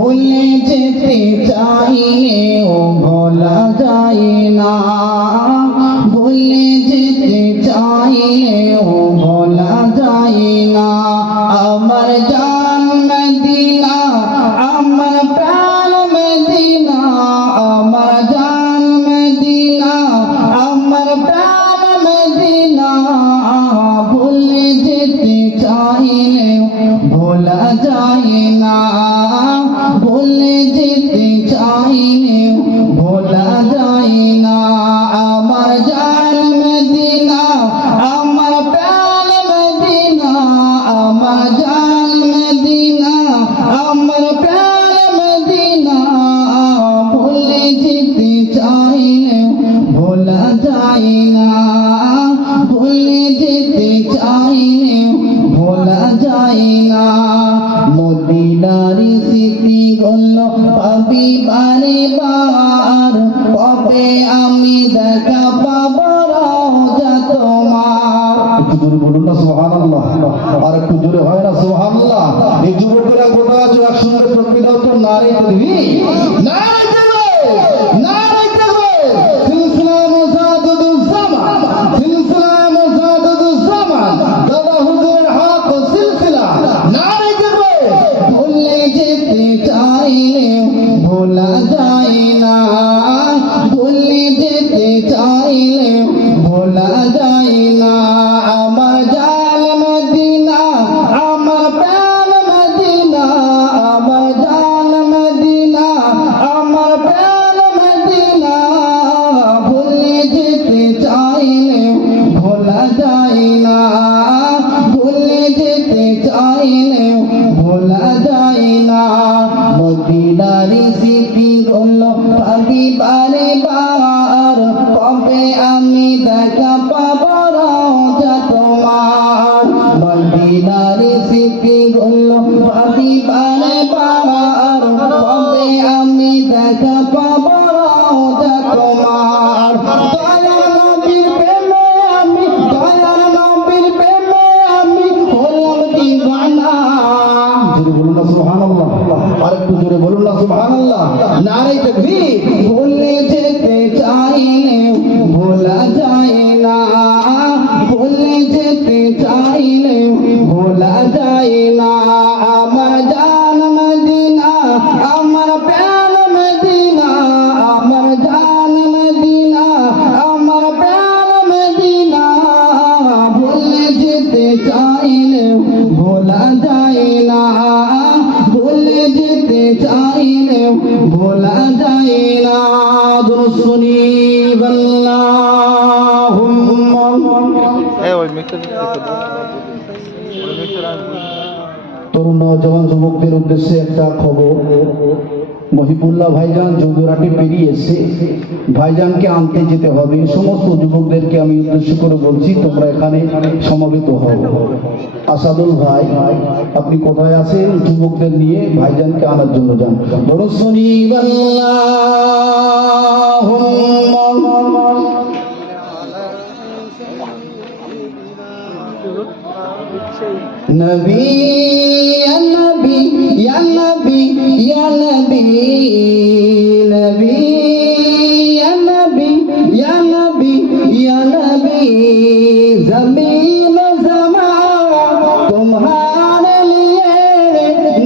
ভুলে যেতে চাইলেও ভোলা যায় না, ভুলে যেতে চাইলেও ভোলা যায় না। আমার জান মদিনা, আমার প্রাণ মদিনা, আমার জান মদিনা, আমার প্রাণ মদিনা। ভুলে যেতে চাইলেও ভোলা যায় না, ভুলে যেতে চাইলেও ভোলা যায় না। আমার জান মদিনা, আমার প্রাণ মদিনা, আমার জান মদিনা, আমার প্রাণ মদিনা। ভুলে যেতে চাইলেও ভোলা যায় না, ভুলে যেতে চাইলেও ভোলা যায় না। মদিনার স্মৃতিগুলো পাবি বারে বার, কবে আমি দেখা পাবো রওজা তোমার। একটু জোরে বলুন না সুবহানাল্লাহ, আর একটু জোরে হয় না সুবহানাল্লাহ। এই যুবকেরা কোথা আছো একসঙ্গে তকবীর দাও তো, নারে তাকবীর, নারে তাকবীর, নারে তাকবীর। সিলসিলা মুজাদ্দিদুজ জামান, সিলসিলা মুজাদ্দিদুজ জামান, দাদা হুজুরের হক সিলসিলা, নারে তাকবীর। ভুলে যেতে চাইলেও ভোলা যায় না, ভুলে যেতে চাইলেও ভোলা যায় না। আমার জান মদিনা, আমার প্রাণ মদিনা, আমার জান মদিনা, আমার প্রাণ মদিনা। ভুলে যেতে চাইলেও ভোলা যায় না, ভুলে যেতে চাইলেও ভোলা যায় না। মদিনার স্মৃতিগুলো পাবি বারে বার, কবে আমি দেখা পাবো রওজা তোমার। মদিনার স্মৃতিগুলো পাবি বারে বার, কবে আমি দেখা পাবো রওজা তোমার। দয়ার নবীর প্রেমে আমি, দয়ার নবীর প্রেমে আমি হলাম দিওয়ানা। জোরে বলুন না সুবহানাল্লাহ, আর একটু জোরে বলুন না সুবহানাল্লাহ, নারে তাকবীর। ভুলে যেতে চাইলেও ভোলা যায় না, ভুলে যেতে চাইলেও ভোলা যায় না। আমার জান মদিনা, আমার প্রাণ মদিনা, আমার জান মদিনা, আমার প্রাণ মদিনা। ভুলে যেতে চাইলেও ভোলা যায় না, ভুলে যেতে চাইলেও ভোলা যায় না। দুরুসনি আল্লাহুম্মা। তরুণ নওজওয়ান যুবকদের উদ্দেশ্যে একটা খবর। মহিবুল্লাহ ভাইজান যদুরাটি পেরিয়ে এসে ভাইজানকে আনতে যেতে হবে। সমস্ত যুবকদেরকে আমি উদ্দেশ্য করে বলছি, তোমরা এখানে সমবেত হও। আসাদুল ভাই, আপনি কোথায় আছেন? যুবকদের নিয়ে ভাইজানকে আনার জন্য যান। দরুসনি আল্লাহুম্মা নবী ইয়া নবী ইয়া নবী ইয়া নবী, নবী ইয়া নবী ইয়া নবী ইয়া নবী। ज़मीन ज़मान तुम्हारे लिए,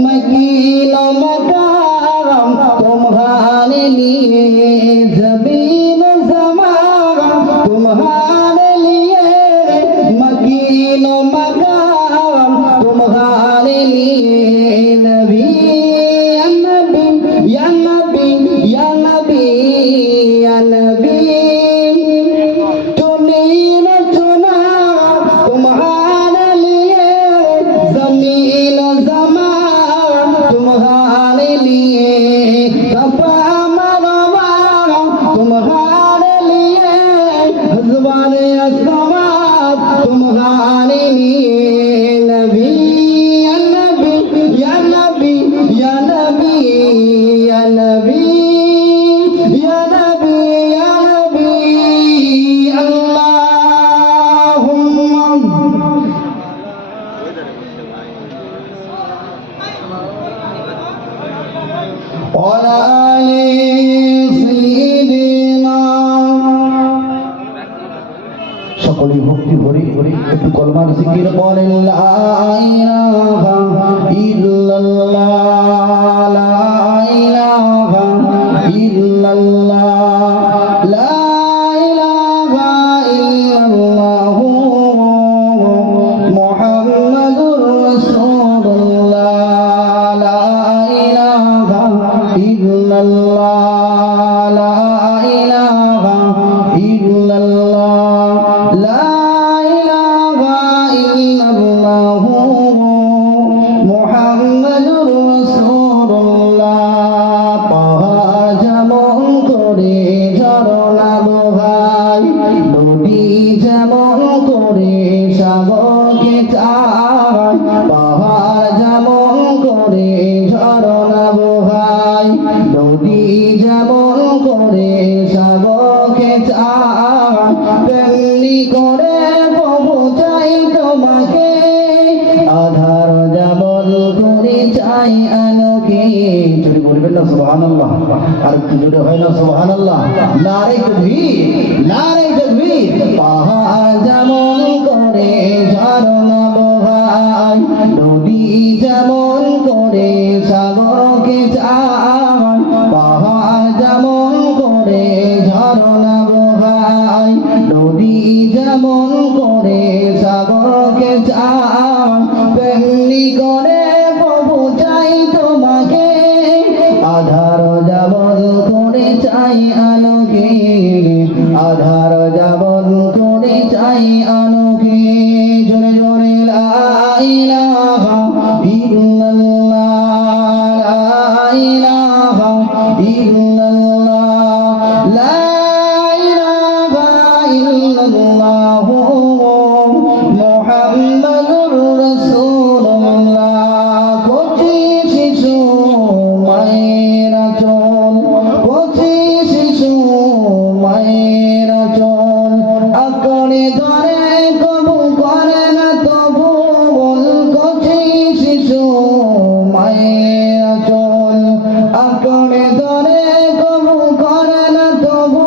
मकीन मकाम तुम्हारे लिए। ज़मीन ज़मान तुम्हारे लिए, मकीन मकाम तुम्हारे लिए। नबी या नबी या नबी या नबी या नबी। चुनीन चुना तुम्हारे लिए, ज़मीन ज़मान तुम्हारे लिए। सफा मरवा तुम्हारे लिए, ज़बान अस्समात तुम्हारे लिए। नबी या नबी या नबी या नबी या नबी या नबी या नबी। अल्लाहुम्मा وعلى آل سيدنا সকলে ভক্তি ভরে একটু কলমার জিকির করেন লা ইলাহা ইল্লাল্লাহ লা ইলাহা ইল্লাল্লাহ লা ইলাহা ইল্লাল্লাহ মুহাম্মাদুর রাসূলুল্লাহ লা ইলাহা ইল্লাল্লাহ লা ইলাহা ইল্লাল্লাহ লা ইলাহা ইল্লাল্লাহ মুহাম্মাদুর রাসূলুল্লাহ পাহাড় যেমন করে ঝরনা বহায় নদী যেমন করে সাগরকে চায় পাহাড় যেমন করে ঝরনা বহায় নদী যেমন করে সাগরকে চায় তেমনি করে প্রভু চাই তোমাকে আধার যেমন করে চাই আলোকে জোরে বলবেন না সুবহানাল্লাহ আর একটু জোরে হয় না সুবহানাল্লাহ নারে তাকবীর পাহাড় যেমন করে ঝরনা বহায় নদী যেমন করে সাগরকে চায় পাহাড় যেমন করে ঝরনা বহায় নদী যেমন করে সাগরকে চায় তেমনি করে প্রভু চাই তোমাকে আধার যেমন করে চাই আলোকে আধার যেমন করে চাই আলোকে জোরে জোরে লা ইলাহা ইল্লাল্লাহ লা ইলাহা ইল্লাল্লাহ লা ইলাহা ইল্লাল্লাহ মুহাম্মাদুর রাসূলুল্লাহ কচি শিশু মায়ের চল কচি শিশু মায়ের চল আঁকড়ে ধরে কবু করে না তবু বল কচি শিশু মায়ের চল আঁকড়ে ধরে কবু করে না তবু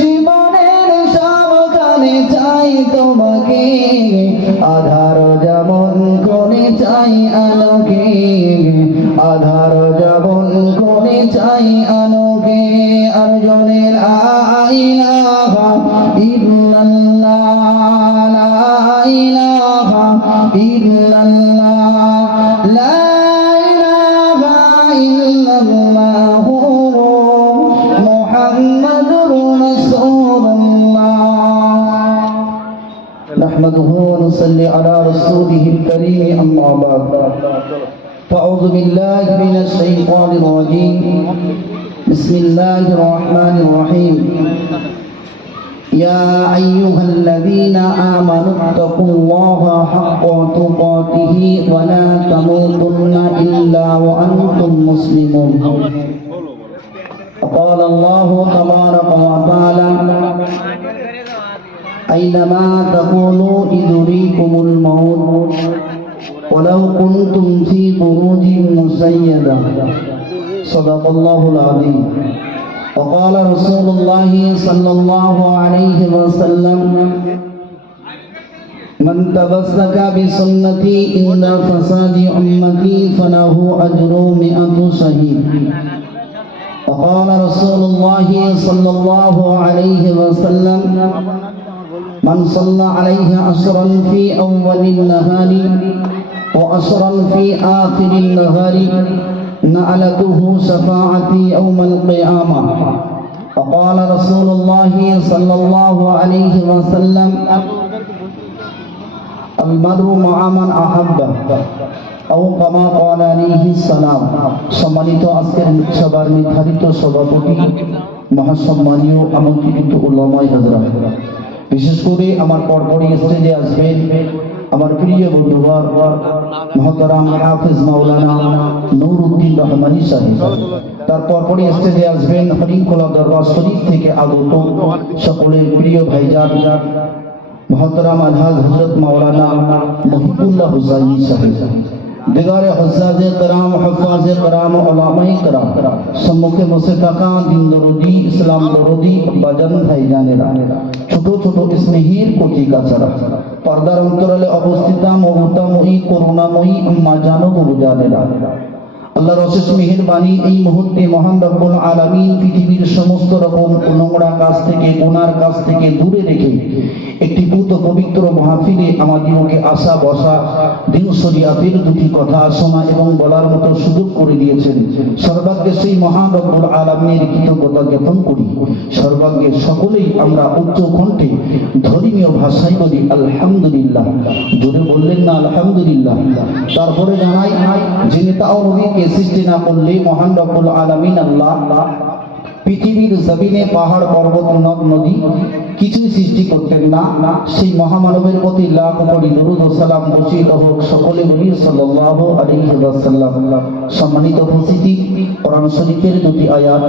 জীবনের সবখানে চাই তোমাকে আধার যেমন করে চাই আলোকে আধার যেমন করে চাই আলোকে আর জনে লা ইলাহা ইল্লাল্লাহ লা ইলাহা ইল্লাল্লাহ লা ইলাহা ইল্লাল্লাহ মুহাম্মাদুর রাসূলুল্লাহ نحمده ونصلي على رسوله الكريم أما بعد فأعوذ بالله من الشيطان الرجيم بسم الله الرحمن الرحيم يا أيها الذين آمنوا اتقوا الله حق تقاته ولا تموتن إلا وأنتم مسلمون قال الله تبارك وتعالى أينما تكونوا يدرككم الموت ولو كنتم في بروج مشيدة صدق الله العظيم وقال رسول الله صلى الله عليه وسلم من تمسك بسنتي عند فساد أمتي فله أجر 100 شهيد وقال رسول الله صلى الله عليه وسلم من صلى عليه عشرا في أول النهار وعشرا في آخر النهار نعلته شفاعتي يوم القيامة وقال رسول الله صلى الله عليه وسلم المرء مع من أحبه أو كما قال عليه السلام সম্মানিত আজকের সবার নির্ধারিত সভাপতি মহাসম্মানীয় আমন্ত্রিত উলামায়ে হযরত বিশেষ করে আমার পরপরই স্টেজে আসবেন আমার প্রিয় বন্ধুবর মহতারাম হাফেজ মাওলানা নুরউদ্দিন রহমানী সাহেব তারপর পরই স্টেজে আসবেন হরিখোলা দরবার শরীফ থেকে আগত সকলের প্রিয় ভাইজান মহতারাম আলহাজ হযরত মাওলানা মহিবুল্লাহ হুসাইনি সাহেব दिगारे हज़ाज़े कराम हफ़ाज़े कराम उलामाए कराम সম্মুখে বসে থাকা দিন দরদি, ইসলাম দরদি বাজান ভাইজানেরা, ছোট ছোট স্নেহের কচি কাচারা, পর্দার অন্তরালে অবস্থিতা মমতাময়ী করুণাময়ী আম্মা জানো গুরু জানেরা, আল্লাহর অশেষ মেহেরবানি এই মুহূর্তে মহান রব্বুল আলামিন পৃথিবীর সমস্ত রকম নোংরা কাজ থেকে, গুনার কাজ থেকে দূরে রেখে একটি পুত পবিত্র মাহফিলে আমাদেরকে আসা বসা, দিন শরিয়াতের দুটি কথা শোনা এবং বলার মতো সুযোগ করে দিয়েছেন। সর্বাগ্যে সেই মহান রব্বুল আলামিনের কৃতজ্ঞতা জ্ঞাপন করি। সর্বাগ্যে সকলেই আমরা উচ্চ কণ্ঠে ধর্মীয় ভাষায় বলি আলহামদুলিল্লাহ। জোরে বললেন না আলহামদুলিল্লাহ? তারপরে জানাই যে নেতা ও নবীকে সৃষ্টি না করলে মহান রব্বুল আলামিন আল্লাহ পৃথিবীর জমিনে পাহাড় পর্বত নদ নদী কিছুই সৃষ্টি করতেন না। সেই মহামানবের প্রতি লাখ কোটি দরুদ ও সালাম বর্ষিত হোক। সকলে বলি সাল্লাল্লাহু আলাইহি ওয়াসাল্লাম। সম্মানিত উপস্থিতি, কোরআন শরীফের দুটি আয়াত,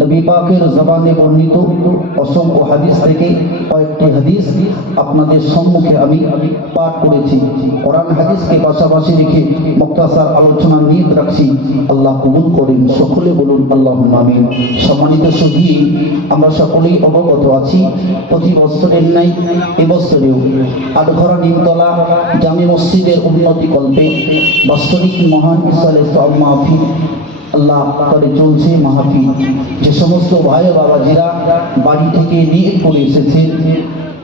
নবী পাকের জবানে বর্ণিত অসংখ্য হাদিস থেকে কয়েকটি হাদিস আপনাদের সম্মুখে আমি পাঠ করেছি। কোরআন হাদিসকে পাশাপাশি রেখে মুক্তাসার আলোচনা নিয়ে রাখছি। আল্লাহ কবুল করেন। সকলে বলুন আল্লাহুম্মা আমিন। সম্মানিত সুধী, আমরা সকলেই অবগত আছি প্রতি বছরের ন্যায় এবছরেও আটঘরা নিমতলা জামে মসজিদের উন্নতি কল্পে বাস্তবিক মহান ইসলামের সব মাহফিল আল্লাহ করে চলছে মাহফিল। যে সমস্ত ভাই বাবাজিরা বাড়ি থেকে নিয়ে পড়ে এসেছেন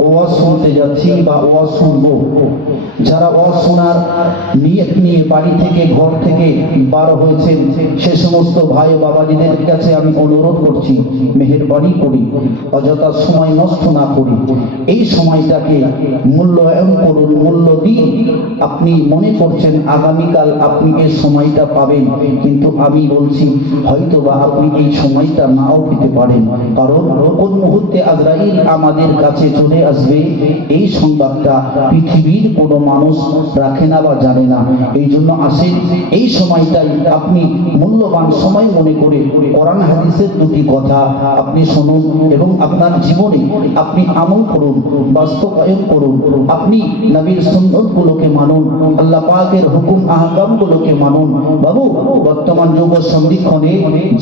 ওয়াজ শুনতে যাচ্ছি বা ওয়াজ শুনবো, যারা ওয়াজ শোনার নিয়ত নিয়ে বাড়ি থেকে ঘর থেকে বার হয়েছেন সে সমস্ত ভাই বাবাজিদের কাছে আমি অনুরোধ করছি, মেহেরবানি করি অযথা সময় নষ্ট না করি, এই সময়টাকে মূল্যায়ন করুন, মূল্য দিন। আপনি মনে করছেন আগামীকাল আপনি এই সময়টা পাবেন, কিন্তু আমি বলছি হয়তো বা আপনি এই সময়টা নাও পেতে পারেন। কারণ কোন মুহূর্তে আজরাইল আমাদের কাছে চলে আসবে এই সংবাদটা পৃথিবীর কোনো মানুষ রাখে না বা জানে না। এই জন্য আসেন এই সময়টাই আপনি মূল্যবান সময় মনে করে কোরআন হাদিসের দুটি কথা আপনি শুনুন এবং আপনার জীবনে আপনি আমল করুন, বাস্তবায়ন করুন। আপনি নবীর সুন্নত গুলোকে মানুন, আল্লাহ পাকের হুকুম আহকাম গুলোকে মানুন। বাবু, বর্তমান যুগ সন্ধিক্ষণে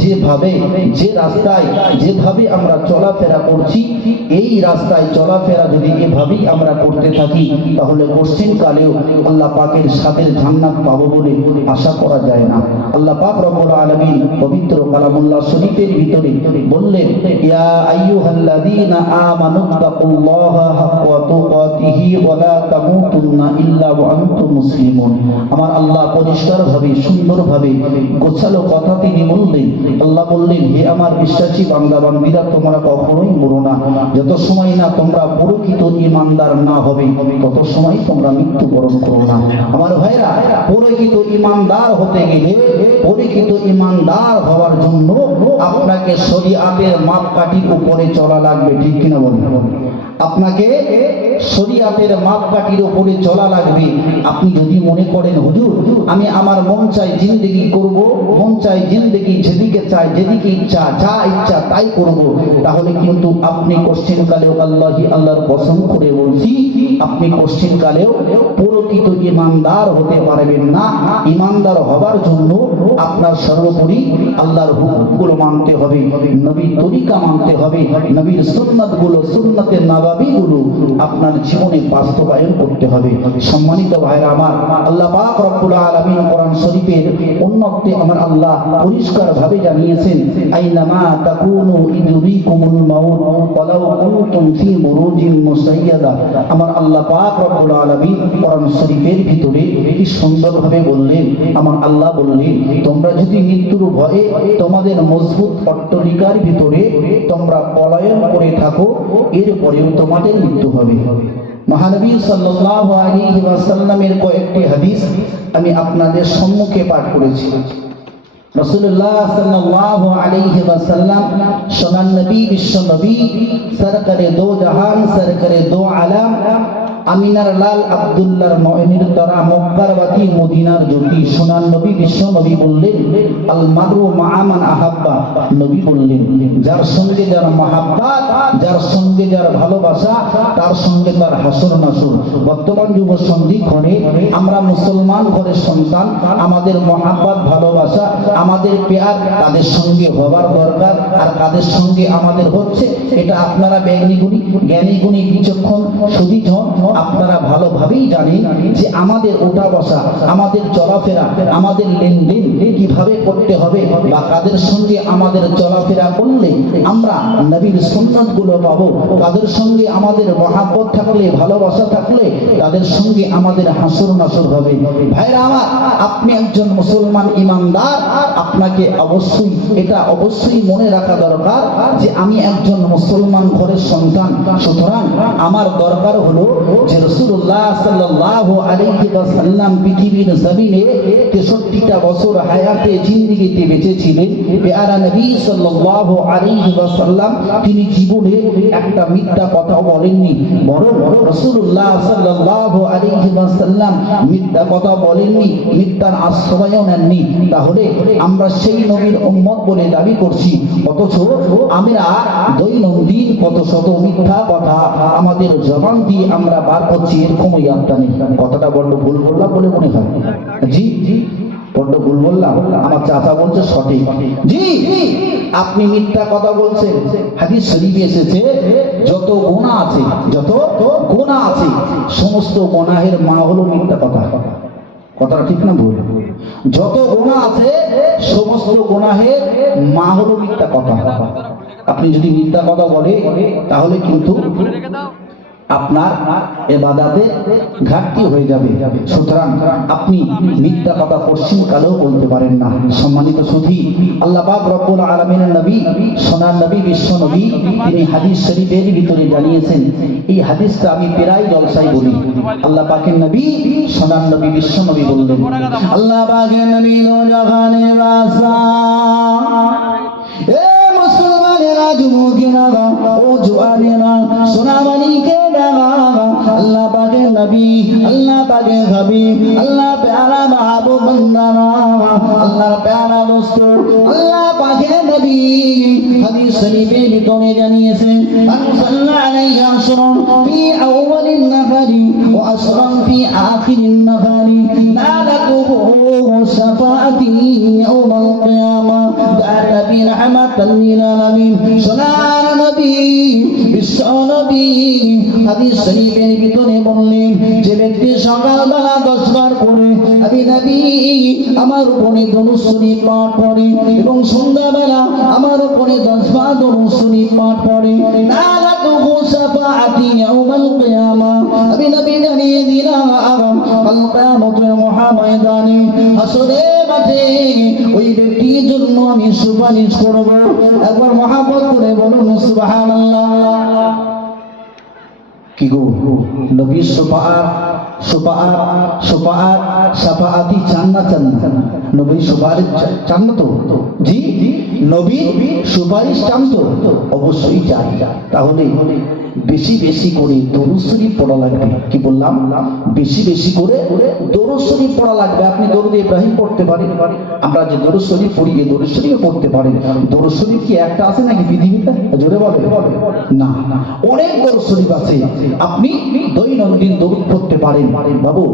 যেভাবে যে রাস্তায় যেভাবে আমরা চলাফেরা করছি, এই রাস্তায় চলাফেরা যদি এভাবেই আমরা করতে থাকি তাহলে কোশ্চিন কালেও আল্লাহ পাকের সাথে জান্নাত পাবো বলে আশা করা যায় না। আল্লাহ পাক রব্বুল আলামিন পবিত্র কালামুল্লাহ শরীফের ভিতরে বললেন, ইয়া আইয়ুহাল্লাযীনা আমানুত্তাকুল্লাহা হাক্কা তুকাতিহি ওয়া লা তামুতুন্না ইল্লা ওয়া আনতুম মুসলিমুন। আমার আল্লাহ পরিষ্কারভাবে সুন্দরভাবে গোছালো কথা তিনি বললেন। আল্লাহ বললেন, হে আমার বিশ্বাসী বান্দা বান্দীরা, তোমরা কখনোই মরো না যত সময় না তোমরা প্রকৃত ঈমানদার না হবে, তত সময় তোমরা মৃত্যুবরণ করো না। আমার ভাইরা, প্রকৃত ঈমানদার হতে গেলে, প্রকৃত ঈমানদার হওয়ার জন্য আপনাকে শরীয়তের মাপকাঠির উপরে চলা লাগবে। ঠিক কিনা বলুন? আপনাকে শরীয়তের মাপকাঠির উপরে চলা লাগবে। আপনি যদি মনে করেন হুজুর আমি আমার মন চাই জিন্দেগি করব, মন চাই জিন্দেগি যেদিকে চাই, যেদিকে ইচ্ছা যা ইচ্ছা তাই করব, তাহলে কিন্তু আপনি কোশ্চিন কালেও আল্লাহর কসম করে বলছি, আপনি কোশ্চিন কালেও প্রকৃত ঈমানদার হতে পারবেন না। ঈমানদার হবার জন্য আপনার সর্বোপরি আল্লাহর হুকুমগুলো মানতে হবে, নবীর তরিকা মানতে হবে, নবীর সুন্নাতগুলো, সুন্নাতের নবাবীগুলো আপনার জীবনে বাস্তবায়ন করতে হবে। সম্মানিত ভাইরা আমার, আল্লাহ পাক রব্বুল আলামিন কোরআন শরীফের উন্নতে আমার আল্লাহ পরিষ্কারভাবে জানিয়েছেন, আইনামা তাকুনু ইদরিকুমুল মাউত ওয়ালাউ কুনতুম ফি বুরুজিন মুসাইয়াদা। আমার আল্লাহ পাক রব্বুল আলামিন কোরআন শরীফের ভিতরে কি সুন্দরভাবে বললেন। আমার আল্লাহ বললেন, তোমরা যদি মৃত্যুর ভয়ে তোমাদের মজবুত অট্টালিকার ভিতরে তোমরা পলায়ন করে থাকো, এরপরেও তোমাদের মৃত্যু হবে। মহানবী সাল্লাল্লাহু আলাইহি ওয়াসাল্লামের কয়েকটি হাদিস আমি আপনাদের সম্মুখে পাঠ করেছি। রাসূলুল্লাহ সাল্লাল্লাহু আলাইহি ওয়াসাল্লাম সোনার নবী, বিশ্ব নবী, সরকারে দো জাহান, সরকারে দো আলম, আমিনার লাল আব্দুল্লাহর নয়নের দ্বারা মক্কার বাতি মদিনার জ্যোতি সোনার নবী বিশ্ব নবী বললেন আল মারু মা মান আহাব্বা। নবী বললেন যার সঙ্গে যার মহাব্বত, যার সঙ্গে যার ভালোবাসা, তার সঙ্গে তার হাসর নাসর। বর্তমান যুব সন্ধিক্ষণে আমরা মুসলমান ঘরের সন্তান, আমাদের মহাব্বত ভালোবাসা, আমাদের পেয়ার তাদের সঙ্গে হবার দরকার। আর কাদের সঙ্গে আমাদের হচ্ছে এটা আপনারা জ্ঞানী গুণী বিচক্ষণ সুদীজ আপনারা ভালোভাবেই জানেন যে আমাদের ওঠা বসা, আমাদের চলাফেরা, আমাদের লেনদেন কিভাবে করতে হবে বা কাদের সঙ্গে আমাদের চলাফেরা করলে আমরা নবীর সুন্নাত গুলো পাবো, কাদের সঙ্গে আমাদের মহাব্বত থাকলে, ভালোবাসা থাকলে তাদের সঙ্গে আমাদের হাসর নাসর হবে। ভাইরা আমার, আপনি একজন মুসলমান ইমানদার, আপনাকে অবশ্যই মনে রাখা দরকার যে আমি একজন মুসলমান ঘরের সন্তান। সুতরাং আমার দরকার হলো যে রাসূলুল্লাহ সাল্লাল্লাহু আলাইহি ওয়াসাল্লাম পৃথিবীর জমিনে 63টা বছর হায়াতে জিন্দেগিতে বেঁচে ছিলেন। পেয়ারা নবী সাল্লাল্লাহু আলাইহি ওয়াসাল্লাম তিনি জীবনে একটা মিথ্যা কথা বলেননি, বরং রাসূলুল্লাহ সাল্লাল্লাহু আলাইহি ওয়াসাল্লাম মিথ্যা কথা বলেননি, মিথ্যার আশ্রয়ও নেননি। তাহলে আমরা সেই নবীর উম্মত বলে দাবি করছি, অথচ আমরা দৈনন্দিন কত শত মিথ্যা কথা আমাদের জবান দিয়ে আমরা বার করছি। এরকমই আত্মা নেই। কথাটা বড্ড ভুল বললাম বলে মনে হয়? জি, বড্ড ভুল বললাম? আমার চাচা বলছে সঠিক। জি, আপনি মিথ্যা কথা বলছেন। হাদিস শরীফে এসেছে যত গুনাহ আছে সমস্ত গুনাহের মা হলো মিথ্যা কথা। কথাটা ঠিক না ভুল? যত গুনাহ আছে সমস্ত গুনাহের মা হলো মিথ্যা কথা। আপনি যদি মিথ্যা কথা বলে তাহলে কিন্তু আপনার ইবাদতে ঘাটতি হয়ে যাবে। সুতরাং আপনি মিথ্যা কথা পশ্চিমকালেও বলতে পারেন না। সম্মানিত সুধী, আল্লাহ পাক রব্বুল আলামিনের নবী, সোনার নবী বিশ্ব নবী, তিনি হাদিস শরীফের ভিতরে জানিয়েছেন। এই হাদিসটা আমি প্রায় জলসায় বলি। আল্লাহ পাকের নবী, সোনার নবী বিশ্ব নবী বললেন, আল্লাহ পাকের নবী লো জাহানে বাসা, এ মুসলমানেরা, যুবকেরা, ও জওয়ানেরা, সোনামণিকে আল্লাহ পাকের নবী, আল্লাহ পাকের হাবিব, আল্লাহ প্যারা মাহবুব বান্দারা, আল্লাহর প্যারা দোস্ত, আল্লাহ পাকের নবী হাদিস শরীফের ভিতরে জানিয়েছেন, সাল্লাল্লাহু আলাইহি ওয়াসাল্লাম ফি আউয়ালিন নাহারি ওয়া আসরান ফি আখিরিন নাহারি নালাকুহু শাফাআতি ইয়াউমাল কিয়ামাহ। তার নবী রাহমাতাল লিল আলামিন, সোনার নবী বিশ্ব নবী হাদিস শরীফের ভিতরে বললেন, যে ব্যক্তি সকালবেলা 10 বার করে আমি নবী আমার উপরে দরুদ শরীফ পাঠ করে এবং সন্ধ্যাবেলা আমার উপরে 10 বার দরুদ শরীফ পাঠ করে, নালাকুহু শাফাআতি ইয়াউমাল কিয়ামাহ। আমি নবী জানিয়ে দিলাম কাল কিয়ামতের মহাময়দানে হাসরের মাঠে ওই ব্যক্তির জন্য আমি সুপারিশ করব। একবার মহব্বত করে বলুন সুবহানাল্লাহ। কি গো, নবীর শাফাআতি চান না? নবীর সুপারিশ চান না তো? জি, নবীর সুপারিশ চান তো? অবশ্যই চাই। তাহলে বেশি বেশি করে দরুদ শরীফ পড়া লাগবে। কি বললাম? বেশি বেশি করে দরুদ শরীফ পড়া লাগবে। আপনি দরুদ ইব্রাহিম পড়তে পারেন, আমরা যে দরুদ শরীফ পড়ি এই দরুদ শরীফ পড়তে পারেন। দরুদ শরীফ কি একটা আছে নাকি পৃথিবীতে? জোরে বলে না, অনেক দরুদ শরীফ আছে। আপনি দৈনন্দিন দরুদ পড়তে পারেন। বাবু,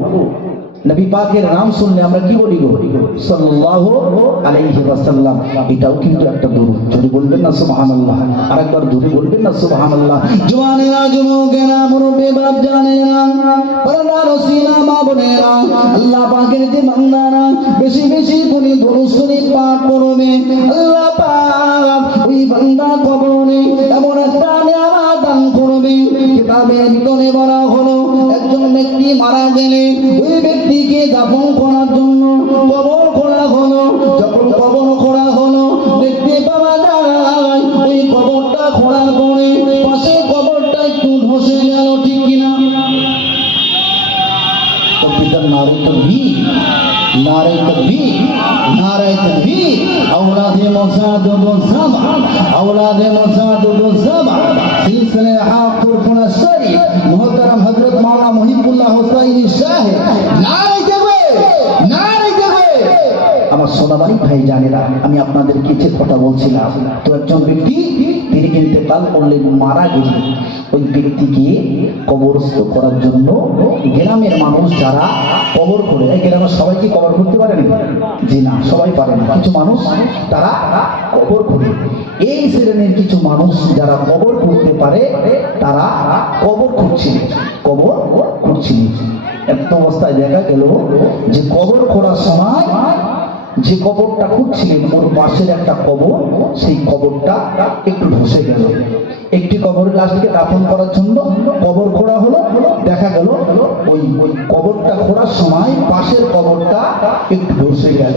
নবী পাকের নাম শুনলে আমরা কি বলি গো? সাল্লাল্লাহু আলাইহি ওয়াসাল্লাম। এটাও কিন্তু একটা দরুদ। জোরে বলবেন না সুবহানাল্লাহ? আরেকবার জোরে বলবেন না সুবহানাল্লাহ? জওয়ানেরা, যুবকেরা, মুরব্বি বাপ জানেরা, পরদার ওসিলা মা বোনেরা, আল্লাহ পাকের যে বান্দারা বেশি বেশি করে দরুদ শরীফ পাঠ করবে, আল্লাহ পাক ওই বান্দা কবরে এমন একটা নিয়ামত দান করবে। কিতাবের ভিতরে বলা হলো, একজন ব্যক্তি মারা গেলে ওই ব্যক্তিকে দাফন করার জন্য কবর খোঁড়া হলো। যখন কবর খোঁড়া হলো, দেখতে পাওয়া যায় ওই কবরটা খোঁড়ার পরে পাশে কবরটা একটু ধসে গেল। ঠিক কিনা? নারে তাকবীর, নারে তাকবীর, নারে তাকবীর। আওলাদে মুসাদুদ সাবা, আওলাদে মুসাদুদ সাবা, সিলসিলা হাফুর শরীফ मोहतरम हजरत मौलाना মহিবুল্লাহ হোসাইনি সাহেব নারে তাকবীর নারে তাকবীর। আমার সোনাবাড়ি ভাই জানেরা, আমি আপনাদের কিছু কথা বলছিলাম। তো একজন ব্যক্তি তিনি ইন্তেকাল করলেন, মারা গেলেন। ওই ব্যক্তিকে কবরস্থ করার জন্য গ্রামের মানুষ যারা কবর করে, গ্রামের সবাই কি কবর করতে পারেন? জি না, সবাই পারে না। কিছু মানুষ তারা কবর করে। এই শ্রেণীর কিছু মানুষ যারা কবর করতে পারে তারা কবর খুঁড়ছিলেন, কবর খুঁড়ছিলেন। এত অবস্থায় দেখা গেল যে কবর খোঁড়ার সময় যে কবরটা খুঁড়ছিলেন ওর পাশের একটা কবর, সেই কবরটা একটু ধসে গেল। একটি কবরের লাশকে দাফন করার জন্য কবর খোঁড়া হলো, দেখা গেল ওই কবরটা খোঁড়ার সময় পাশের কবরটা একটু ধসে গেল।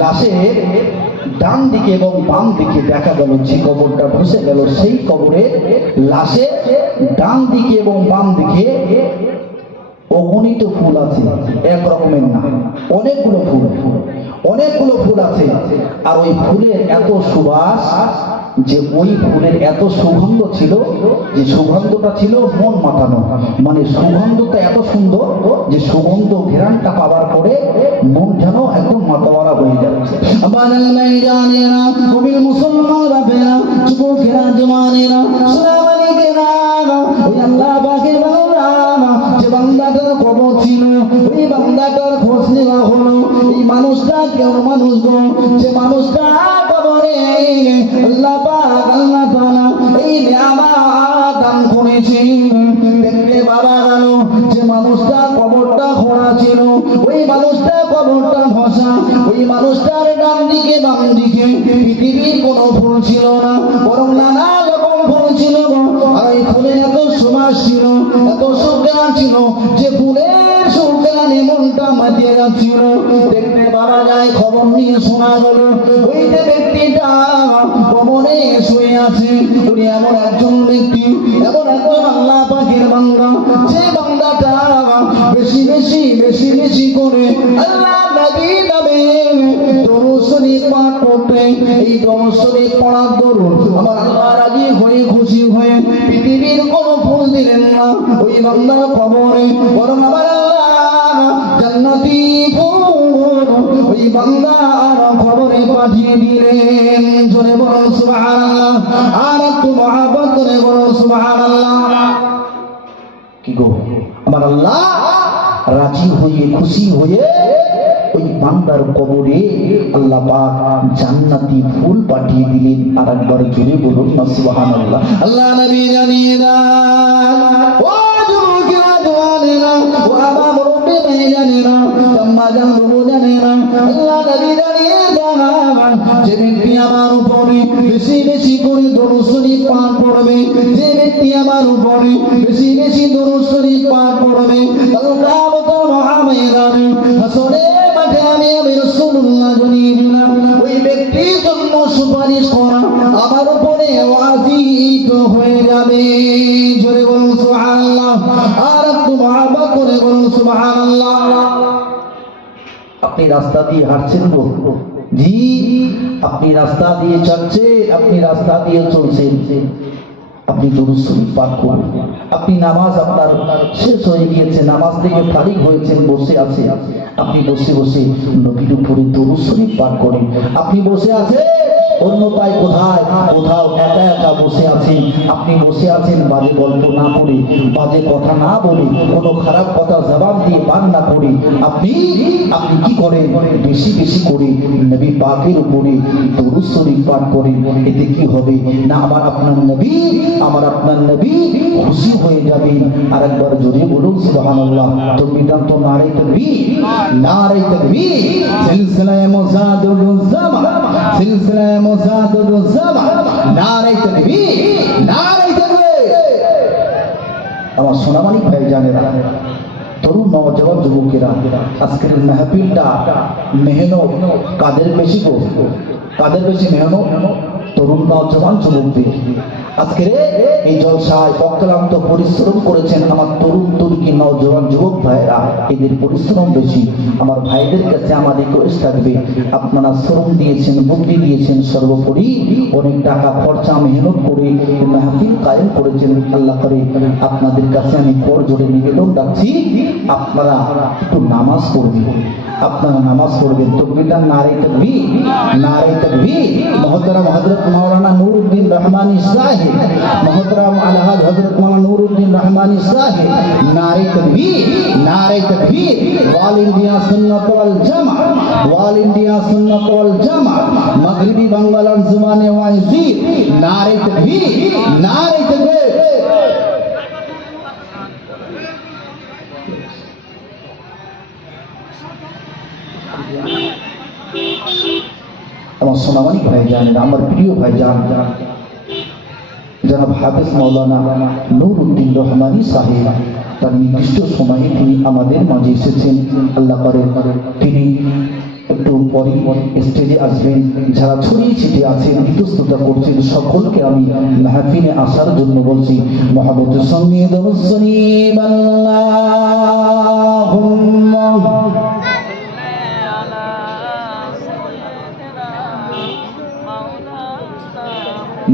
লাশের ডান দিকে এবং বাম দিকে দেখা গেল যে কবরটা ধসে গেল, সেই কবরের লাশের ডান দিকে এবং বাম দিকে অগণিত ফুল আছে, এক রকমের না, অনেকগুলো ফুল, অনেকগুলো ফুল আছে। আর ওই ফুলের এত সুবাস যে ওই ফুলের এত সুগন্ধ ছিল যে সুগন্ধটা ছিল মন মাতানো। মানে সুগন্ধটা এত সুন্দর যে সুগন্ধ ঘেরানটা পাওয়ার পরে মন যেন একদম মাতাওয়ারা হয়ে যাচ্ছে। বানাল ময়দানেরা কবির মুসলমানরা বেরা যুবকেরা জওয়ানেরা সুলামানিকেরা, ওই আল্লাহ পাকের বান্দারা যে বান্দাটার কবর ছিল ওই বান্দাটার খোঁজ নেওয়া হলো। এই মানুষটা কেউ মানুষ গো, যে মানুষটা কবরে আল্লাহ পাক আল্লাহ তাআলা এই নিয়ামত দান করেছেন। দেখতে পাওয়া গেল যে মানুষটা কবরটা খোঁড়া ছিল, ওই মানুষটা কবরটা ধসা, ওই মানুষটার ডান দিকে বাম দিকে পৃথিবীর কোনো ফুল ছিল না, বরং নানা রকম ফুল ছিল। আর এই ফুলের এত সুবাস ছিল, এত সুগন্ধ ছিল যে ফুলের সুগন্ধে মনটা মাতিয়ে যাচ্ছিল। দেখতে পাওয়া যায়, খবর নিয়ে শোনা গেল ওই যে ব্যক্তিটা কবরে শুয়ে আছে, উনি এমন একজন ব্যক্তি, এমন একজন আল্লাহ পাকের বান্দা, যে বান্দাটা বেশি বেশি বেশি বেশি করে আল্লাহ নবী নামে দরুদ শরীফ পাঠ করতে। এই দরুদ শরীফ পড়ার দরুন আমার আল্লাহ রাজি হয়ে খুশি হয়ে পৃথিবীর কোনো ফুল দিলেন না ওই বান্দার কবরে, বরং আমার আল্লাহ জান্নাতি ফুল ওই বান্দার কবরে পাঠিয়ে দিলেন। জোরে বলুন সুবহানাল্লাহ, আর একটু মহব্বত করে বলুন সুবহানাল্লাহ। কি গো, আমার আল্লাহ রাজি হয়ে খুশি হয়ে ওই বান্দার কবরে আল্লাহ পাক জান্নাতি ফুল পাঠিয়ে দিলেন। আর একবার জোরে বলুন না সুবহানাল্লাহ। আল্লাহ নবী জানিয়ে দেন, ও যুবকেরা জওয়ানেরা, ও আমার মুরব্বি ভাইজানেরা, আম্মা জান বাবু জানেরা, আল্লাহ নবী জানিয়ে দেন যে ব্যক্তি আমার উপরে বেশি বেশি করে দরুদ শরীফ পাঠ করবে, যে ব্যক্তি আমার উপরে বেশি বেশি দরুদ শরীফ পাঠ করবে, আল্লাহ মহাময়দানে হাসরের মাঠে আমি রাসূলুল্লাহ জানিয়ে দিলাম ওই ব্যক্তির জন্য সুপারিশ করা আমার উপরে ওয়াজিব হয়ে যাবে। জোরে বলুন সুবহানাল্লাহ, আর একটু মহব্বত করে বলুন সুবহানাল্লাহ। আপনি রাস্তা দিয়ে হাঁটছেন গো, জি আপনি রাস্তা দিয়ে যাচ্ছেন, আপনি রাস্তা দিয়ে চলছেন, আপনি দরুদ শরীফ পাঠ করুন। আপনি নামাজ আপনার শেষ হয়ে গিয়েছে, নামাজ থেকে ফারিগ হয়েছেন, বসে আছে, আপনি বসে বসে নবীর উপরে দরুদ শরীফ পাঠ করেন। আপনি বসে আছেন অন্যতায় কোথায় কোথাও একা একা বসে আছেন, আপনি বসে আছেন বাজে গল্প না করে, বাজে কথা না বলে, কোনো খারাপ কথা জবাব দিয়ে পান না করে আপনি আপনি কি করেন, বেশি বেশি করে নবী পাকের উপরে দরুদ শরীফ পাঠ করেন। এতে কি হবে না, আমার আপনার নবী খুশি হয়ে যাবেন। আর একবার জোরে বলুন সুবহানাল্লাহ। তো বিদান্ত নারে তাকবীর, নারে তাকবীর। সিলসিলায়ে মুজাদ্দুদ জামান, সিলসিলায়ে মুজাদ্দুদ জামান, নারে তাকবীর, নারে তাকবীর। আমার সোনামানিক ভাই জানেরা, তরুণ নওজওয়ান যুবকেরা, আজকের মাহফিলটা মেহনত কাদের বেশি গো, কাদের বেশি মেহনত? তরুণ নওজওয়ান যুবকদের। আজকে এই জলসায় অক্লান্ত পরিশ্রম করেছেন আমার তরুণ তরুণী নওজওয়ান যুবক ভাইরা, এদের পরিশ্রম বেশি। আমার ভাইদের কাছে আমাদের রিকোয়েস্ট থাকবে, আপনারা শ্রম দিয়েছেন, বুদ্ধি দিয়েছেন, সর্বোপরি অনেক টাকা খরচা মেহনত করে মাহফিল কায়েম করেছেন। আল্লাহ করে আপনাদের কাছে আমি কর জোরে নিবেদন রাখছি, আপনারা একটু নামাজ পড়বেন, আপনারা নামাজ পড়বেন। তকবীরটা নারে তাকবীর, নারে তাকবীর। মুহতারাম হযরত মাওলানা নুরউদ্দিন রহমানী সাহেব, মুহতারাম আলহাজ হযরত মাওলানা নুরউদ্দিন রহমানী সাহেব, নারে তাকবীর, নারে তাকবীর। ওয়াল ইন্ডিয়া সুন্নাত ওয়াল জামাত, ওয়াল ইন্ডিয়া সুন্নাত ওয়াল জামাত, মাগরিবি বাংলার জমানে ওয়াইজির, নারে তাকবীর, নারে তাকবীর। আমার সোনামণি ভাইজান, আমার প্রিয় ভাইজান জনাব হাফেজ মাওলানা নুরউদ্দিন রহমানী সাহেব, তার নির্দিষ্ট সময়ে তিনি আমাদের মাঝে এসেছেন। আল্লাহ করে তিনি একটু পরে স্টেজে আসবেন। যারা ছড়িয়ে ছিটিয়ে আছেন, ইতস্ততা করছেন, সকলকে আমি মাহফিলে আসার জন্য বলছি। মহব্বতের সঙ্গে দরুদ শরীফ আল্লাহুম্মা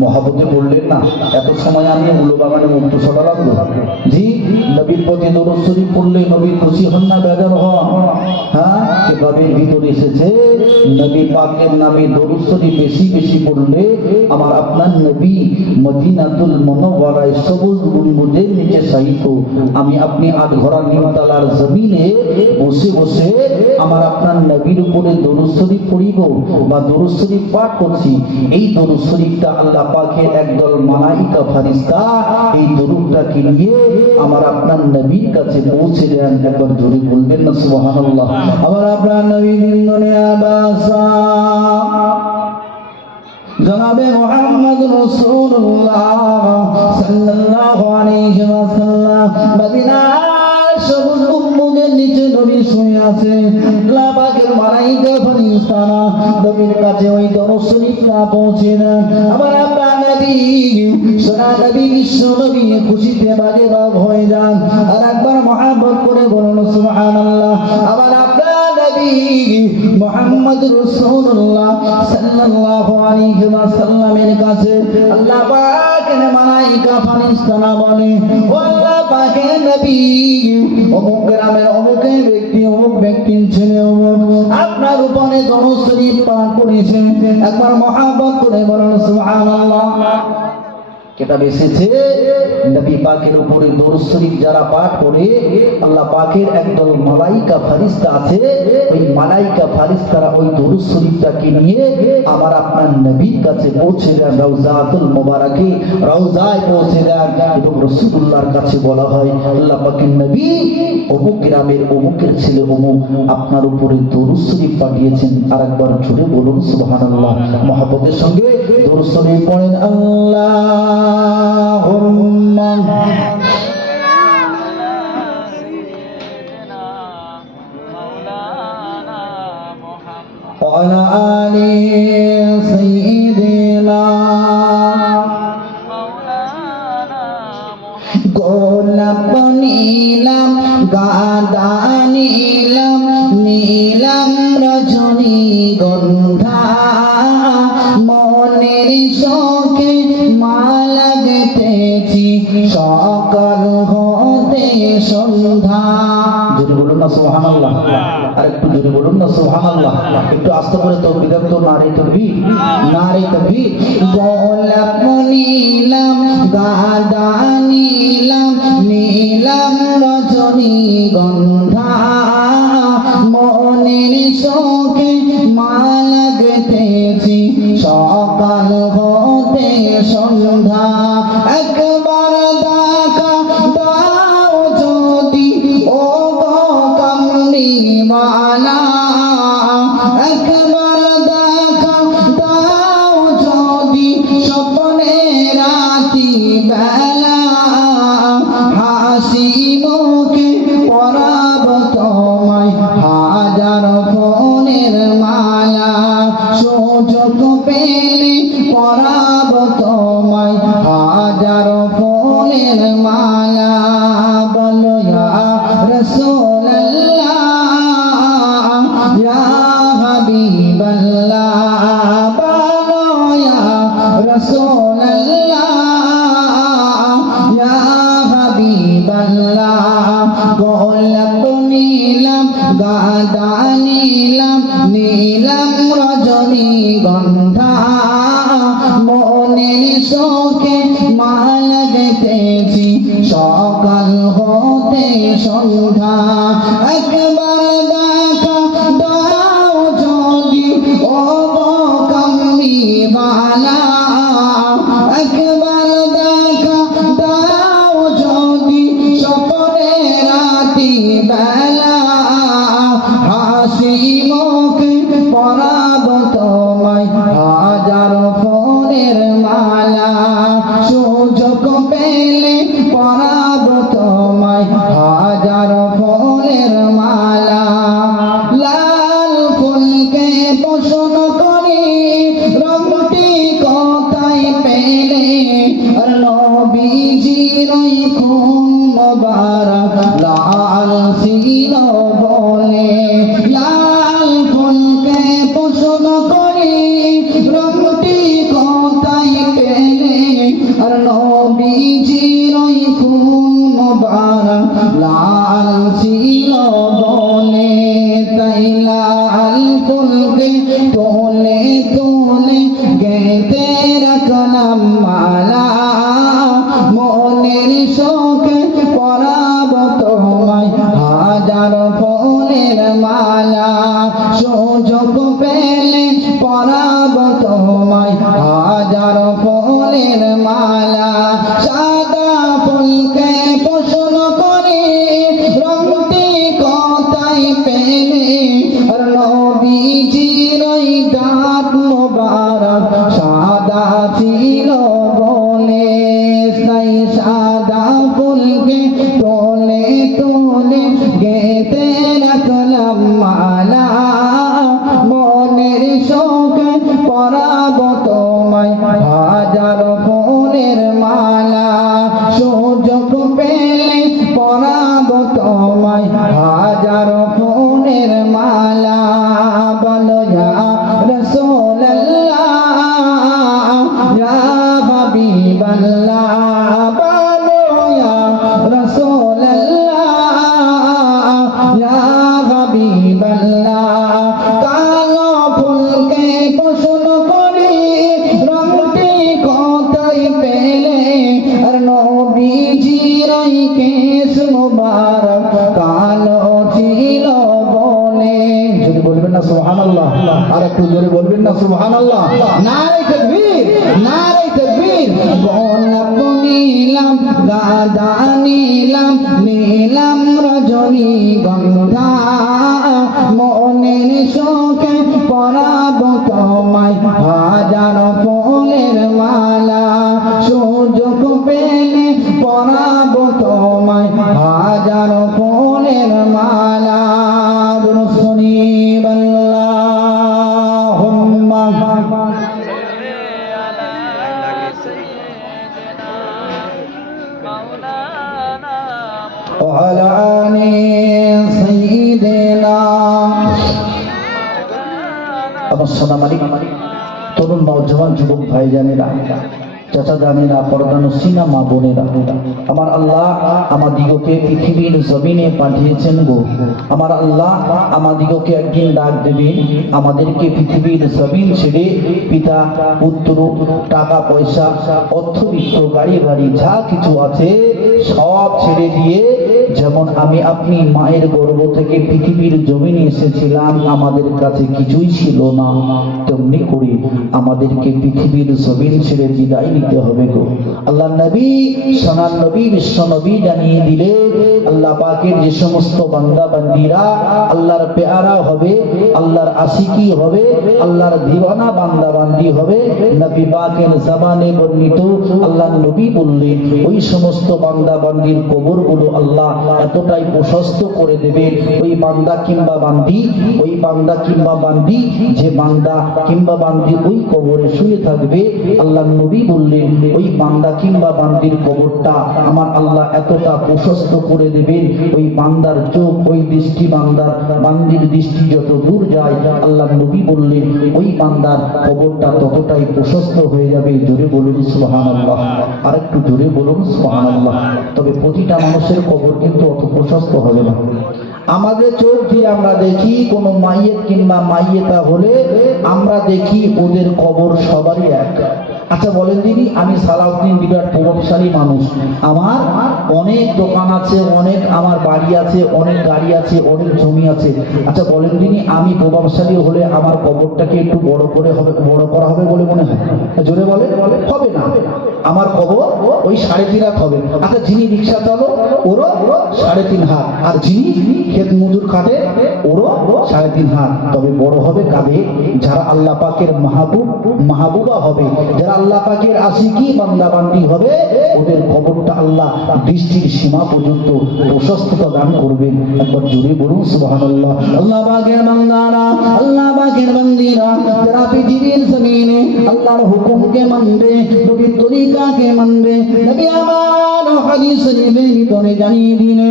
মহাবতে বললেন না, এত সময় আমি উলু বাগানে মুক্ত সদা লাগলো। জি, নবীর প্রতি দরুদ শরীফ পড়লে নবী খুশি হন না বেজার হন? হ্যাঁ, কিতাবের ভিতরে এসেছে নবী পাকের নামে দরুদ শরীফ বেশি বেশি পড়লে আমার আপনার নবী মদিনাতুল মুনাওয়ারায় সবুজ গম্বুজের নিচে শায়িত, আমি আপনি আটঘরা নিমতলার জমিনে বসে বসে আমার আপনার নবীর উপরে দরুদ শরীফ পড়িব বা দরুদ শরীফ পাঠ করছি। এই দরুদ শরীফটা আল্লাহ পাকের একদল মালাইকা ফেরেশতা এই দরুদটাকে নিয়ে আমার আপনার নবীর কাছে পৌঁছে দেন। একবার জোরে বলবেন না সুবহানাল্লাহ। আমার আপনার নবী দুনিয়া বাসা জনাবে মুহাম্মদ রাসূলুল্লাহ সাল্লাল্লাহু আলাইহি ওয়াসাল্লাম মদিনার সবুজ গম্বুজের নিচে নবী শুয়ে আছে। আল্লাহ পাকের মালাইকা ফেরেশতারা নবীর কাছে ওই দরুদ শরীফটা পৌঁছে দেন। আমার আপনার নবী, সোনা নবী, বিশ্ব নবী খুশিতে বাজেবাগ হয়ে যান। আর একবার মহব্বত করে বলুন সুবহানাল্লাহ। আমার আপনার নবী মুহাম্মদ রাসূলুল্লাহ সাল্লাল্লাহু আলাইহি ওয়াসাল্লামের কাছে আল্লাহ পাকের মালাইকা ফেরেশতারা বলে, ও আল্লাহ পাকের নবী, অমুক গ্রামের অমুক ব্যক্তি, অমুক ব্যক্তির ছেলে অমুক আপনার উপরে দরুদ শরীফ পাঠ করেছে। একবার মহব্বত করে বলুন সুবহানাল্লাহ। কিতাব এসেছে নবী পাকের উপরে দরুদ শরীফ যারা পাঠ করে আল্লাহ পাকের একদল মালাইকা ফেরেশতা আছে, ওই মালাইকা ফেরেশতারা ওই দরুদ শরীফটাকে নিয়ে আমার আপনার নবীর কাছে পৌঁছে দেন। রওজাতুল মুবারাকে রওজায় পৌঁছে দেন এবং রাসূলুল্লাহর কাছে বলা হয়, আল্লাহ পাকের নবী অমুক গ্রামের অমুকের ছেলে অমুক আপনার উপরে দরুদ শরীফ পাঠিয়েছেন। আর একবার জোরে বলুন সুবহানাল্লাহ। মহব্বতের সঙ্গে দরুদ শরীফ পড়েন। আল্লাহুম্মা ওয়া আলা আলি সাইয়্যিদিনা গোলাপ নীলাম, গাঁদা নীলাম, নীলাম রজনী গন্ধা, মনের শোকে মালা গেঁথেছি সকাল হতে সন্ধ্যা। জোরে বলুন না সুবহানাল্লাহ। আর একটু জোরে বলুন না সুবহানাল্লাহ। একটু আস্তে করে তাকবীর দেন তো, নারে তাকবীর, নারে তাকবীর। গোলাপ নীলাম, গাঁদা নীলাম, নীলাম রজনী গন্ধা, মনের শোকে মালা গেঁথেছি সকাল হতে সন্ধ্যা। একবার দেখা দাও যদি ও গো কামলিওয়ালা, একবার দেখা দাও যদি স্বপ্নে রাতি বেলা, হাসি মুখে পরাব তোমায় হাজার ফোনের মালা, সুযোগ পেলে রাসূলুল্লাহ ইয়া হাবিবাল্লাহ গোলাপ নীলাম গাঁদা নীলাম নীলাম রজনীগন্ধা মনের শোকে মালা গেঁথেছি সকাল হতে সন্ধ্যা একবার দেখা দাও যদি ও কামলিওয়ালা একবার দেখা দাও যদি স্বপ্নে রাতি বেলা হাসি মুখে পরাবো তোমায় হাজার ফোনের মালা সুযোগ পেলে পরাবো তোমায় হাজার ফোনের মালা লাল ফুলকে পছন্দ করি রংটি কোথায় পেলে আর নবীজির ওই খুন মোবারক লাল ছিল বলে লাল ফুলকে পছন্দ করি রংটি কোথায় পেলে আর নবীজির ওই খুন মোবারক লাল ছিল বলে তাই লাল ফুলকে তোলে তোলে গেঁথে রাখলাম মালা মনের শোকে পরাবো তোমায় হাজার ফোনের মালা সুযোগ পেলে পরাবো তোমায় হাজার ফোনের মালা সাদা ফুলকে পছন্দ করে রংটি কোথায় পেলে আর নবীজির ওই দাঁত মোবারক সাদা ছিল বলে তাই সাদা ফুলকে তোলে তোলে গেঁথে রাখলাম মালা মনের শোকে পরাবো তোমায় হাজার ফোনের মালা সুযোগ পেলে পরাবো তোমায় হাজার ফোনের মালা বলো ইয়া রাসূলুল্লাহ ইয়া হাবিবাল্লাহ বলো ইয়া রাসূলুল্লাহ ইয়া হাবিবাল্লাহ কালো ফুলকে পছন্দ করি রংটি কোথায় পেলে আর নবীজির ওই কেশ মুবারক কালো ছিল বলে যদি বলবেন না সুবহানাল্লাহ আর একটু জোরে বলবেন না সুবহানাল্লাহ নারে তাকবীর নারে তাকবীর গোলাপ নীলাম গাঁদা নীলাম নীলাম রজনীগন্ধা মনের শোকে পরাবো তোমায় হাজার ফুলের মালা সুযোগ পেলে পরাবো তোমায় হাজার ফুলের মালা দুরুসনি আল্লাহুম্মা وعلى آل سيدنا আমার সোনা মালিক তরুণ নওজওয়ান যুবক ভাইজানেরা চাচা জানেরা পর্দানো সিনা মা বোনেরা আমার আল্লাহ আমাদিগকে পৃথিবীর জমিনে পাঠিয়েছেন গো আমার আল্লাহ আমাদিগকে একদিন ডাক দেবে আমাদেরকে পৃথিবীর জমিন ছেড়ে পিতা পুত্র টাকা পয়সা অর্থবিত্ত গাড়ি বাড়ি যা কিছু আছে সব ছেড়ে দিয়ে যেমন আমি আপনি মায়ের গর্ভ থেকে পৃথিবীর জমিনে এসেছিলাম আমাদের কাছে কিছুই ছিল না তেমনি করে আমাদেরকে পৃথিবীর জমিন ছেড়ে বিদায় নিতে হবে গো আল্লাহ নবী সোনার নবী বিশ্ব নবী জানিয়ে দিলে আল্লাহ পাকের যে সমস্ত বান্দা বান্দীরা আল্লাহর পেয়ারা হবে আল্লাহর আশিকি হবে আল্লাহর দিওয়ানা বান্দা বান্দি হবে নবী পাকের জবানে বর্ণিত আল্লাহ নবী বললেন ওই সমস্ত বান্দা বান্দির কবরগুলো আল্লাহ এতটাই প্রশস্ত করে দেবে ওই বান্দা কিংবা বান্দি ওই বান্দা কিংবা বান্দি যে বান্দা কিংবা বান্দি বান্দি ওই কবরে শুয়ে থাকবে, আল্লাহ নবী বললেন ওই বান্দা কিংবা বান্দির কবরটা আমার আল্লাহ এতটা প্রশস্ত করে দেবেন, ওই বান্দার চোখ, ওই দৃষ্টি বান্দির দৃষ্টি যত দূর যায়, আল্লাহ নবী বললেন ওই বান্দার কবরটা ততটাই প্রশস্ত হয়ে যাবে। জোরে বলুন সুবহানাল্লাহ, আর একটু জোরে বলুন সুবহানাল্লাহ। তবে প্রতিটা মানুষের কবর কিন্তু অত প্রশস্ত হবে না। আমাদের চোখ দিয়ে আমরা দেখি কোনো মাইয়েত কিংবা মাইয়েতা হলে আমরা দেখি ওদের কবর সবারই এক। আচ্ছা বলেন দিদি, আমি সালাউদ্দিন বিরাট প্রভাবশালী মানুষ, আমার অনেক দোকান আছে, অনেক আমার বাড়ি আছে, অনেক গাড়ি আছে, অনেক জমি আছে। আচ্ছা বলেন দিদি, আমি প্রভাবশালী হলে আমার কবরটাকে একটু বড় করা হবে বলে মনে হয়? জোরে বলে হবে না। আমার কবর ওই 3.5 হাত হবে। আচ্ছা যিনি রিক্সা চালো ওরও 3.5 হাত, আর যিনি ক্ষেত মজুর খাটে ওরও 3.5 হাত। তবে বড় হবে কাঁধে যারা আল্লাহ পাকের মাহবুবা হবে, যারা আল্লাহ পাকের আশিকি বান্দা বান্দি হবে, ওদের কবরটা আল্লাহ দৃষ্টির সীমা পর্যন্ত প্রশস্ততা দান করবেন। একবার জোরে বলুন সুবহানাল্লাহ। আল্লাহ পাকের বান্দারা, আল্লাহ পাকের বান্দিরা যারা পৃথিবীর জমিনে আল্লাহর হুকুমকে মানবে, নবীর তরিকাকে মানবে, নবী আমার হাদিস শরীফের ভিতরে জানিয়ে দিলে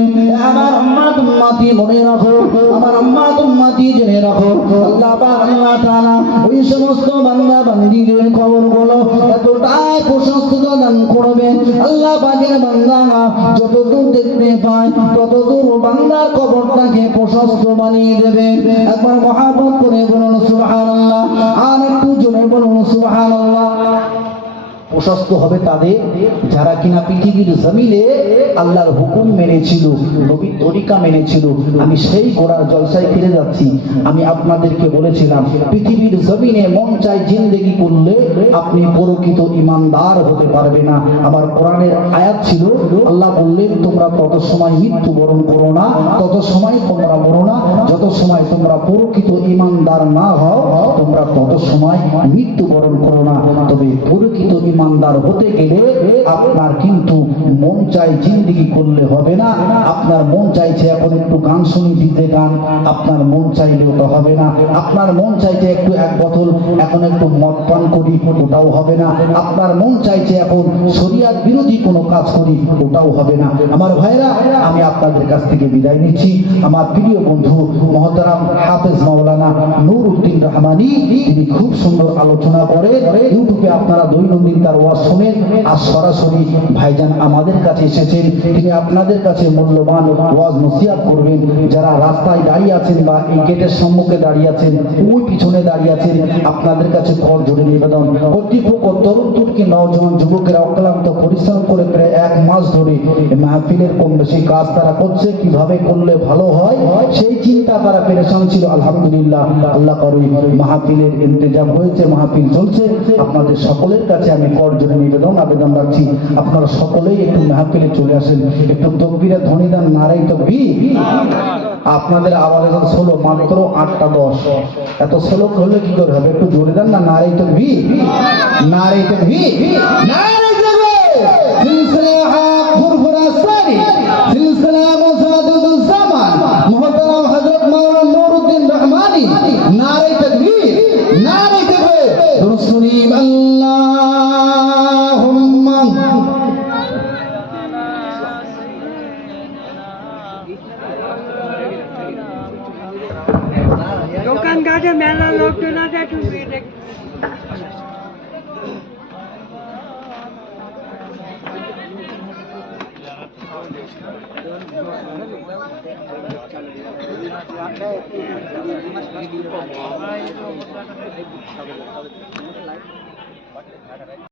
আমার উম্মত উম্মতি মনে রাখো, আমার উম্মত উম্মতি জেনে রাখো, আল্লাহ পাক আল্লাহ তাআলা ওই সমস্ত বান্দা বান্দিদের কবরগুলো এতটাই প্রশস্ততা দান করবেন, আল্লাহ পাকের বান্দারা যতদূর দেখতে পায় ততদূর বান্দার কবরটাকে প্রশস্ত বানিয়ে দেবে। একবার মহব্বত করে বলুন সুবহানাল্লাহ, আর একটু জোরে বলুন সুবহানাল্লাহ। প্রশস্ত হবে তাদের যারা কিনা পৃথিবীর জমিনে আল্লাহর হুকুম মেনেছিল, নবীর তরিকা মেনেছিল। আমি সেই গোড়ার জলসায় ফিরে যাচ্ছি। আমি আপনাদেরকে বলেছিলাম পৃথিবীর জমিনে মন চাই জিন্দেগি করলে আপনি প্রকৃত ইমানদার হতে পারবে না। আমার কোরআনের আয়াত ছিল, আল্লাহ বললেন তোমরা তত সময় মৃত্যুবরণ করো না, তত সময় তোমরা মরো না, যত সময় তোমরা প্রকৃত ইমানদার না হও তোমরা তত সময় মৃত্যুবরণ করো না। তবে প্রকৃত ইমানদার হতে গেলে আপনার কিন্তু মন চাই জিন্দেগি করলে হবে না। আপনার মন চাইছে এখন একটু গান শুনি, ডিজে গান, আপনার মন চাইলেও তো হবে না। আপনার মন চাইছে একটু এক বোতল এখন একটু মদ পান করি, ওটাও হবে না। আপনার মন চাইছে এখন শরিয়াত বিরোধী কোনো কাজ করি, ওটাও হবে না। আমার ভাইরা, আমি আপনাদের কাছ থেকে বিদায় নিচ্ছি। আমার প্রিয় বন্ধু মহতারাম হাফেজ মাওলানা নূর উদ্দিন রহমানী, তিনি খুব সুন্দর আলোচনা করে। ইউটিউবে আপনারা দৈনন্দিন তার ওয়াজ শুনেন, আর সরাসরি ভাইজান আমাদের কাছে এসেছেন, তিনি আপনাদের কাছে মূল্যবান ওয়াজ নসিহত করবেন। যারা রাস্তায় দাঁড়িয়ে আছেন বা এই গেটের সম্মুখে দাঁড়িয়ে আছেন, ওই পিছনে দাঁড়িয়ে আছেন, আপনাদের কাছে কর জোরে নিবেদন, কর্তৃপক্ষ তরুণ তুর্কি নওজওয়ান যুবকেরা অক্লান্ত পরিশ্রম করে প্রায় 1 মাস ধরে মাহফিলের কম বেশি কাজ তারা করছে, কিভাবে করলে ভালো হয় সেই চিন্তা তারা পেরেশান ছিল। আলহামদুলিল্লাহ, আল্লাহ করে মাহফিলের ইন্তজাম হয়েছে, মাহফিল চলছে। আপনাদের সকলের কাছে আমি কর জোরে নিবেদন আবেদন রাখছি, আপনারা সকলেই একটু মাহফিলে চলে আসেন, একটু তকবীরের ধ্বনি দেন, নারাই তাকবীর। আপনাদের আওয়াজ এখন স্লো, মাত্র 8টা 10, এত স্লো করলে কি করে হবে? একটু জোরে দেন না, নারাই তাকবীর, নারাই তাকবীর, নারাই তাকবীর। সিলসিলা হক ফুরফুরা সারি, সিলসিলা মুসাদদুজ জামান মুহতারাম হযরত মাওলানা নূরউদ্দিন রহমানী, নারাই তাকবীর, নারাই তাকবীর। দুরুদ আল্লাহুম্মা দোকান ঘাটে মেলা লোকজন আছে, একটু